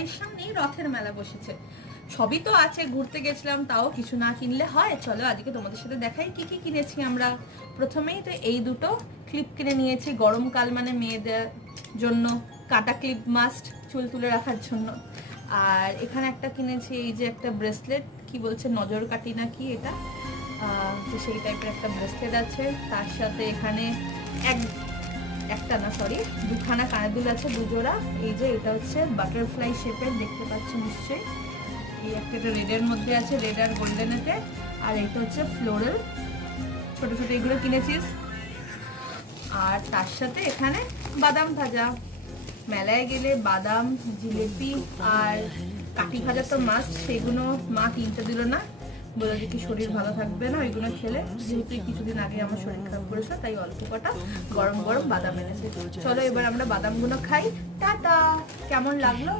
বাড়ির সামনেই রথের মেলা বসেছে। সবই তো আছে, ঘুরতে গেছিলাম, তাও কিছু না কিনলে হয়। চলো আজকে তোমাদের সাথে দেখাই কি কি কিনেছি আমরা। প্রথমেই তো এই দুটো ক্লিপ কিনে নিয়েছি, গরমকাল মানে মেয়েদের জন্য কাটা ক্লিপ মাস্ট, চুল তুলে রাখার জন্য। আর এখানে একটা কিনেছি, এই যে একটা ব্রেসলেট, কি বলছে নজর কাটি না কি এটা, তো সেই টাইপের একটা ব্রেসলেট আছে। তার সাথে এখানে একটা না সরি দুখানা কানের দুল আছে, দুজোড়া। এই যে এটা হচ্ছে বাটারফ্লাই শেপের, দেখতে পাচ্ছ নিশ্চয়ই। এই একটা রেডের মধ্যে আছে, রেড আর গোল্ডেনেতে। আর এটা হচ্ছে ফ্লোরাল, ছোট ছোট এগুলো কিনেছিস। আর তার সাথে এখানে বাদাম ভাজা, মেলায় গেলে বাদাম, জিলেপি আর কাঠি ভাজা তো মাস্ট, সেগুলো মা কিনতে দিল না, বলে যে কি শরীর ভালো থাকবে না ওইগুলো খেলে, যেহেতু কিছুদিন আগে আমার শরীর খারাপ করেছিল, তাই অল্প কটা গরম গরম বাদাম এনেছে। চলো এবার আমরা বাদামগুলো খাই। টাটা। কেমন লাগলো?